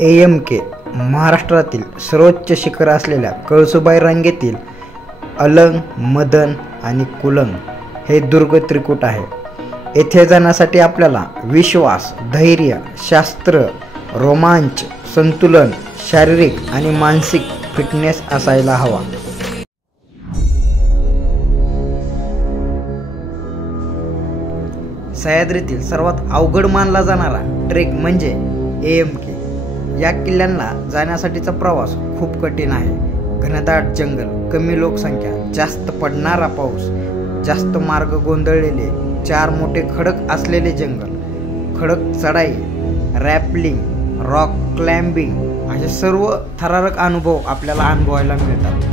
AMK महाराष्ट्रातील सर्वोच्च शिखर असलेल्या कळसुबाई रांगेतील अलंग, मदन आणि कुलंग हे दुर्ग त्रिकूट आहे. येथे जाण्यासाठी आपल्याला विश्वास, धैर्य, शास्त्र, रोमांच, संतुलन, शारीरिक आणि मानसिक फिटनेस असायला हवा. सह्याद्रीतील सर्वात अवघड मानला जाणारा ट्रेक म्हणजे AMK. या किल्ल्यांना जाण्यासाठीचा प्रवास खूप कठीण आहे. घनदाट जंगल, कमी लोकसंख्या, जास्त पडणारा पाऊस, जास्त मार्ग गोंधळलेले, 4 मोठे खडक असलेले जंगल, खडक चढाई, रॅपलिंग, रॉक क्लाइम्बिंग असे सर्व थरारक अनुभव आपल्याला अनुभवायला मिळतात.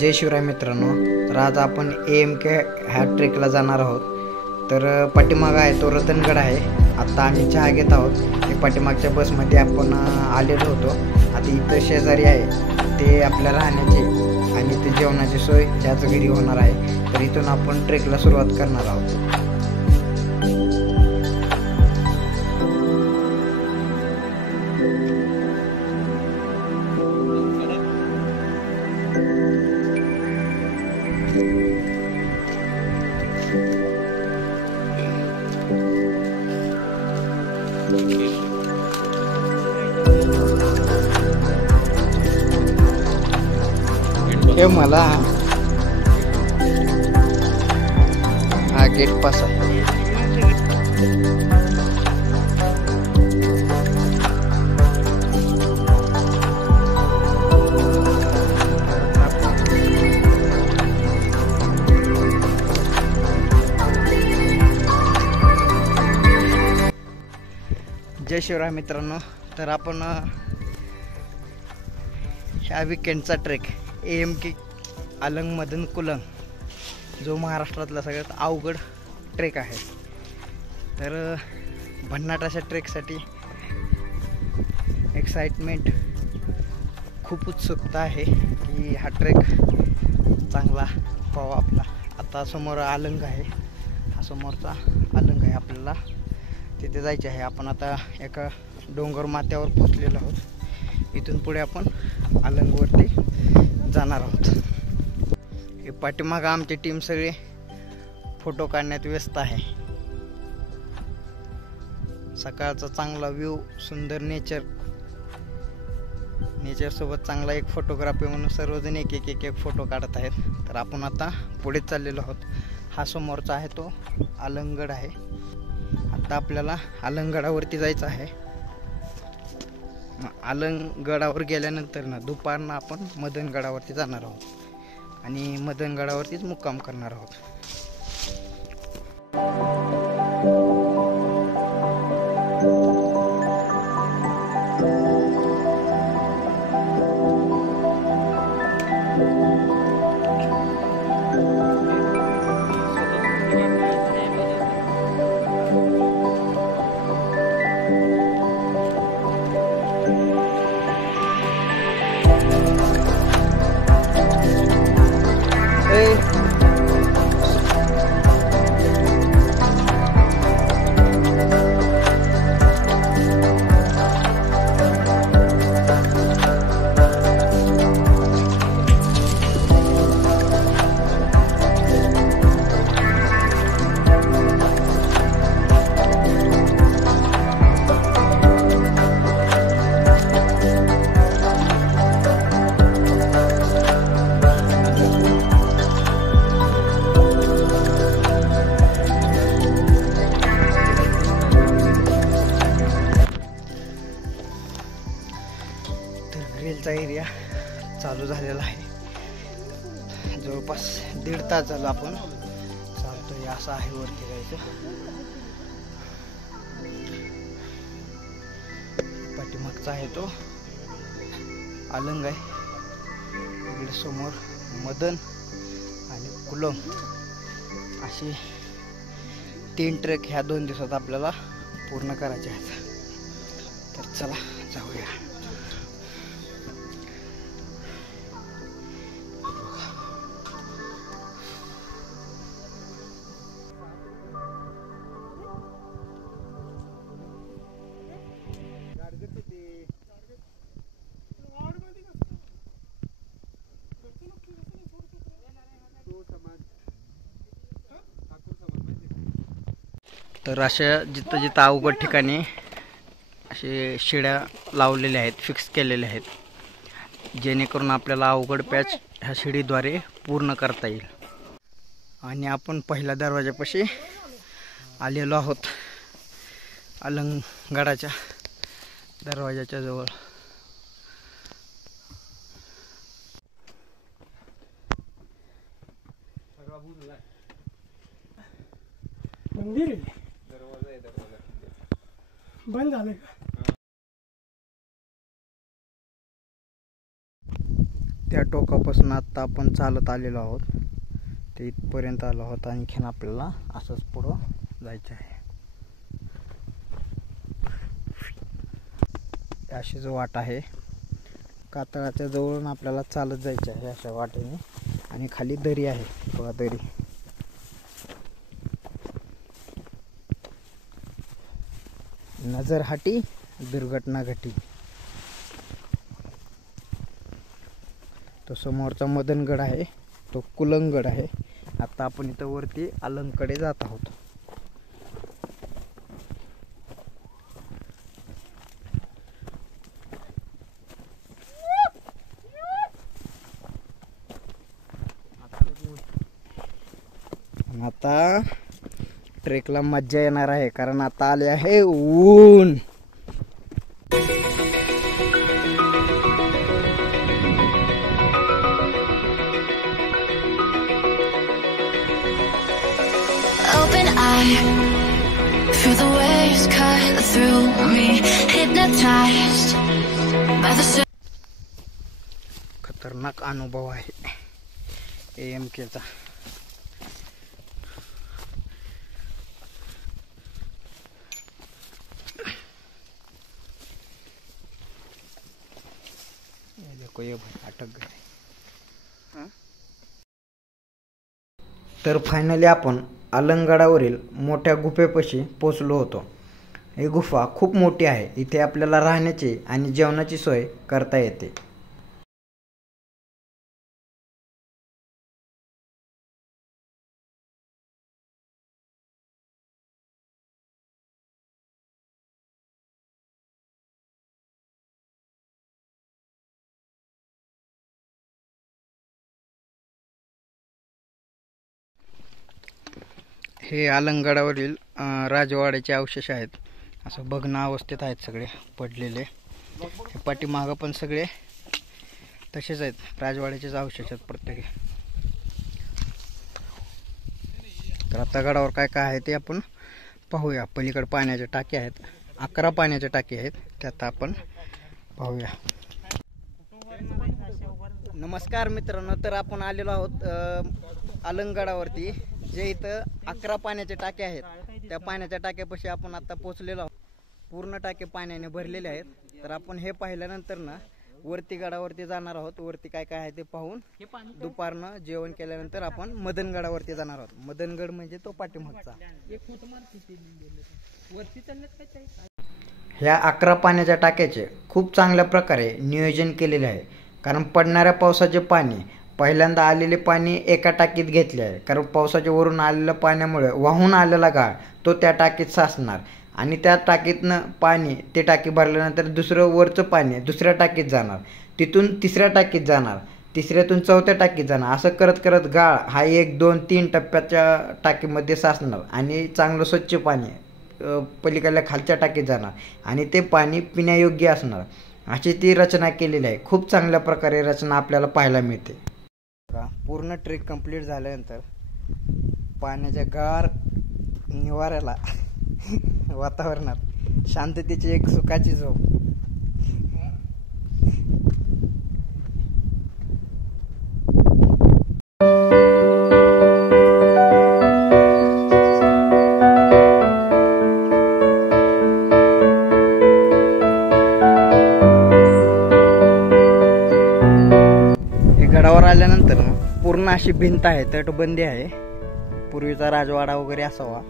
जय शिवराय मित्रांनो. तर आज आपण AMK ह्या ट्रेकला जाणार आहोत. तर पाठीमागं आहे तो रतनगड आहे. आत्ता आम्ही चहा घेत आहोत. हे पाठीमागच्या बसमध्ये आपण आलेलो होतो. आता इथं शेजारी आहे ते आपल्या राहण्याची आणि ते जेवणाची सोय ह्याच घरी होणार आहे. तर इथून आपण ट्रेकला सुरुवात करणार आहोत. हे मला हा गेट पास आहे. जय शिवराय मित्रांनो. तर आपण ह्या विकेंडचा ट्रेक AMK अलंग, मदन, कुलंग जो महाराष्ट्रातला सगळ्यात अवघड ट्रेक आहे. तर भन्नाट अशा ट्रेकसाठी एक्साइटमेंट, खूप उत्सुकता आहे की हा ट्रेक चांगला व्हावा आपला. आता समोर अलंग आहे, हा समोरचा अलंग आहे. आपल्याला तिथे जायचे आहे. आपण आता एका डोंगर माथ्यावर पोचलेलो आहोत. इथून पुढे आपण अलंगवरती जाणार आहोत. हे पाठीमागं आमची टीम सगळी फोटो काढण्यात व्यस्त आहे. सकाळचा चांगला व्ह्यू, सुंदर नेचर सोबत चांगला एक फोटोग्राफी म्हणून सर्वजण एक फोटो काढत आहेत. तर आपण आता पुढे चाललेलो आहोत. हा समोरचा आहे तो अलंगगड आहे. आता आपल्याला अलंगगडावरती जायचं आहे. अलंगगडावर गेल्यानंतर दुपारनं आपण मदनगडावरती जाणार आहोत आणि मदनगडावरतीच मुक्काम करणार आहोत. वरचा एरिया चालू झालेला आहे. जवळपास 1.5 तास झाला आपण चालतोय. असं आहे वरती जायचं. पाठीमागचा आहे तो अलंग आहे. इकडे समोर मदन आणि कुलम असे 3 ट्रेक ह्या 2 दिवसात आपल्याला पूर्ण करायचे आहेत. तर चला जाऊया. तर अशा जिथं जिथं अवघड ठिकाणी असे शिड्या लावलेल्या आहेत, फिक्स केलेल्या आहेत, जेणेकरून आपल्याला अवघड पॅच ह्या शिडीद्वारे पूर्ण करता येईल. आणि आपण पहिल्या दरवाजापाशी आलेलो आहोत, अलंगगडाच्या दरवाजाच्या जवळ. मंदिर आहे. बंद झालं का? त्या टोकापासून आता आपण चालत आलेलो आहोत, ते इथपर्यंत आलो आहोत. आणखीन आपल्याला असंच पुढं जायचं आहे. अशी जो वाट आहे कातळाच्या जवळून आपल्याला चालत जायचं आहे अशा वाटेने. आणि खाली दरी आहे बघा, दरी. नजर हाटी दुर्घटना घटी. तो समोरचा मदनगड आहे, तो कुलंगड आहे. आता आपण इथं वरती अलंगकडे जात आहोत. आता ट्रेकला मज्जा येणार आहे, कारण आता आले आहे ऊन. Open eye, feel the waves cut through me, hypnotized by the खतरनाक अनुभव आहे AMKचा. अटक गए. तर फायनली आपण अलंगगडावरील मोठ्या गुफेपाशी पोचलो होतो. ही गुफा खूप मोठी आहे. इथे आपल्याला राहण्याची आणि जेवणाची सोय करता येते. हे अलंगगडावरील राजवाड्याचे अवशेष आहेत. असं भग्न अवस्थेत आहेत सगळे पडलेले. हे पाठीमागं पण सगळे तसेच आहेत, राजवाड्याचेच अवशेष आहेत प्रत्येक. तर आता गडावर काय काय आहे ते आपण पाहूया. पलीकडे पाण्याच्या टाक्या आहेत, 11 पाण्याच्या टाकी आहेत, त्यात आपण पाहूया. नमस्कार मित्रांनो, तर आपण आलेलो आहोत अलंगगडावरती, जे इथं 11 पाण्याच्या टाक्या आहेत. त्या पाण्याच्या टाक्यापाशी आपण आता पोहोचलेलो आहोत. पूर्ण टाके पाण्याने भरलेले आहेत. तर आपण हे पाहिल्यानंतर ना वरती गडावरती जाणार आहोत. वरती काय काय आहे ते पाहून दुपारनं जेवण केल्यानंतर आपण मदनगडावरती जाणार आहोत. मदनगड म्हणजे तो पाठीमागचा. ह्या 11 पाण्याच्या टाक्याचे खूप चांगल्या प्रकारे नियोजन केलेले आहे. कारण पडणाऱ्या पावसाचे पाणी, पहिल्यांदा आलेले पाणी एका टाकीत घेतले आहे. कारण पावसाच्या वरून आलेल्या पाण्यामुळे वाहून आलेला गाळ तो त्या टाकीत साचणार आणि त्या टाकीतनं पाणी, ते टाकी भरल्यानंतर दुसरं वरचं पाणी दुसऱ्या टाकीत जाणार, तिथून तिसऱ्या टाकीत जाणार, तिसऱ्यातून चौथ्या टाकीत जाणार. असं करत करत गाळ हा 1, 2, 3 टप्प्याच्या टाकीमध्ये साचणार आणि चांगलं स्वच्छ पाणी पलीकडल्या खालच्या टाकीत जाणार आणि ते पाणी पिण्यायोग्य असणार. अशी ती रचना केलेली आहे. खूप चांगल्या प्रकारे रचना आपल्याला पाहायला मिळते. पूर्ण ट्रेक कंप्लीट झाल्यानंतर पाण्याच्या गार निवाऱ्याला वातावरणात शांततेची एक सुखाची झोप. गडावर आल्यानंतर पूर्ण अशी भिंत आहे, तटबंदी आहे. पूर्वीचा राजवाडा वगैरे असावा.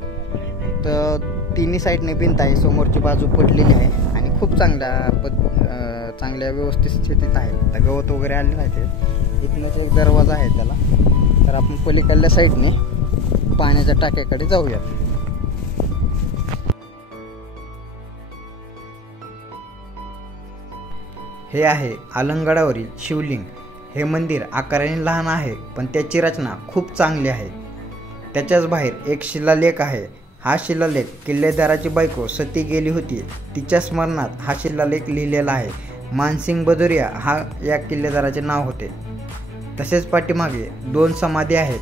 तर तिन्ही साईडने भिंत आहे, समोरची बाजू पडलेली आहे आणि खूप चांगल्या व्यवस्थित स्थितीत आहे. तर गवत वगैरे आलेलं आहे. ते इथनंच एक दरवाजा आहे त्याला. तर आपण पलीकडल्या साईडने पाण्याच्या टाक्याकडे जाऊया. हे आहे अलंगगडावरील शिवलिंग. हे मंदिर आकाराने लहान आहे, पण त्याची रचना खूप चांगली आहे. त्याच्याच बाहेर एक शिलालेख आहे. हा शिलालेख किल्लेदाराची बायको सती गेली होती, तिच्या स्मरणात हा शिलालेख लिहिलेला आहे. मानसिंग बदुरिया हा या किल्लेदाराचे नाव होते. तसेच पाठीमागे 2 समाधी आहेत.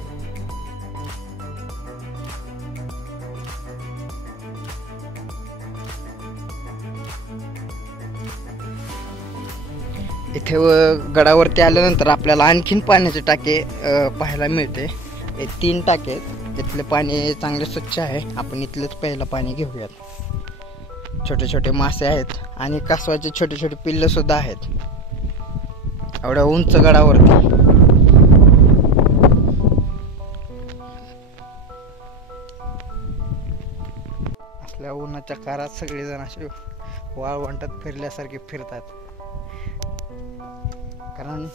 इथे गडावरती आल्यानंतर आपल्याला आणखीन पाण्याचे टाके पाहायला मिळते. हे 3 टाके आहेत. इथले पाणी चांगले स्वच्छ आहे. आपण इथलेच पहिलं पाणी घेऊयात. छोटे छोटे मासे आहेत आणि कासवाचे छोटे छोटे पिल्ल सुद्धा आहेत एवढ्या उंच गडावरती. असल्या उन्हाच्या कारात सगळेजण असे वाळवंटात फिरल्यासारखे फिरतात. कारण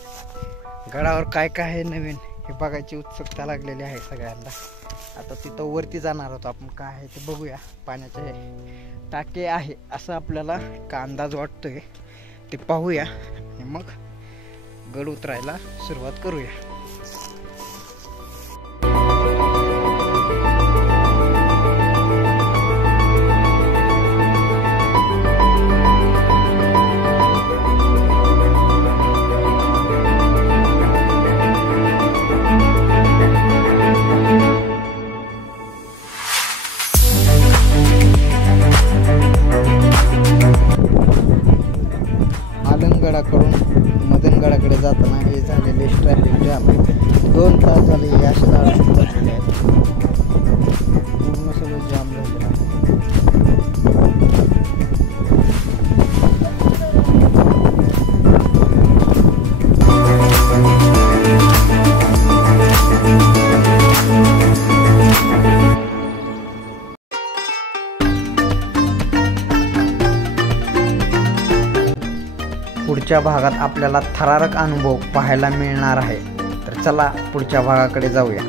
गडावर काय काय आहे नवीन हे बघायची उत्सुकता लागलेली आहे सगळ्यांना. आता तिथं वरती जाणार होतो आपण. काय आहे ते बघूया. पाण्याचे टाके आहे असं आपल्याला का अंदाज वाटतोय ते पाहूया आणि मग गड उतरायला सुरुवात करूया. गडाकडून मदनगडाकडे जाताना हे झालेले ट्रॅफिक जाम 2 तास झाले. हे असे झालेले आहेत. पूर्ण सगळं जाम झालेलं आहे. पुढच्या भागात आपल्याला थरारक अनुभव पाहायला मिळणार आहे. तर चला पुढच्या भागाकडे जाऊया.